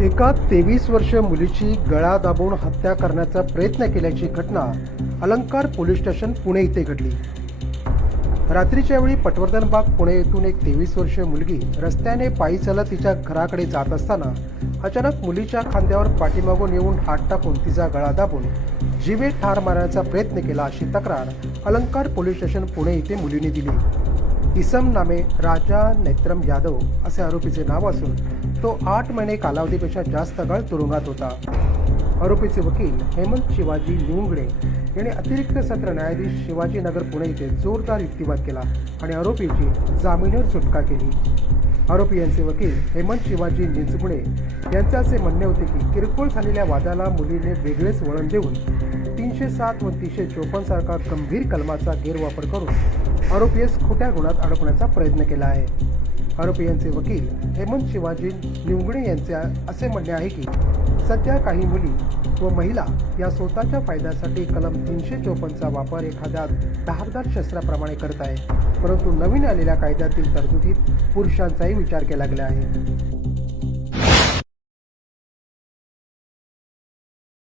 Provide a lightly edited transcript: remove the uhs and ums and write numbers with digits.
एका 23 वर्षीय मुलीची गळा दाबून हत्या करण्याचा प्रयत्न केल्याची घटना अलंकार पोलीस स्टेशन पुणे येथे घडली। रात्रीच्या वेळी पटवर्धन बाग पुणे येथून एक 23 वर्षीय मुलगी रस्त्याने पायी चालत तिच्या घराकडे जात असताना अचानक मुलीच्या खांद्यावर पाठीमागून येऊन हात टाकून तिचा गळा दाबून जीवे ठार मारण्याचा प्रयत्न केला अशी तक्रार अलंकार पोलीस स्टेशन पुणे येथे मुलीने दिली। इसम नामे राजा नेत्रम यादव असे आरोपीचे नाव असून तो 8 महिने कालावधीपेक्षा जास्त काळ तुरुंगात होता। आरोपीचे वकील हेमंत शिवाजी निवंगडे यांनी अतिरिक्त सत्र न्यायाधीश शिवाजीनगर पुणे येथे जोरदार युक्तिवाद केला आणि आरोपीची जामिनावर सुटका केली। आरोपी यांचे वकील हेमंत शिवाजी निवंगडे यांचे असे म्हणणे होते की किरकोळ झालेल्या वादाला मुलीने वेगळेच वळण देऊन 307 व 354 सारखा गंभीर कलमाचा गैरवापर करून आरोपीस खोट्या गुन्ह्यात अडकवण्याचा प्रयत्न केला आहे। आरोपी यांचे वकील हेमंत शिवाजी निवंगडे यांचे असे म्हणणे आहे की सध्या काही मुली व महिला या स्वतःच्या फायद्यासाठी कलम 354चा वापर एखाद्या धारदार शस्त्राप्रमाणे करत आहे, परंतु नवीन आलेल्या कायद्यातील तरतुदीत पुरुषांचाही विचार केला गेला आहे।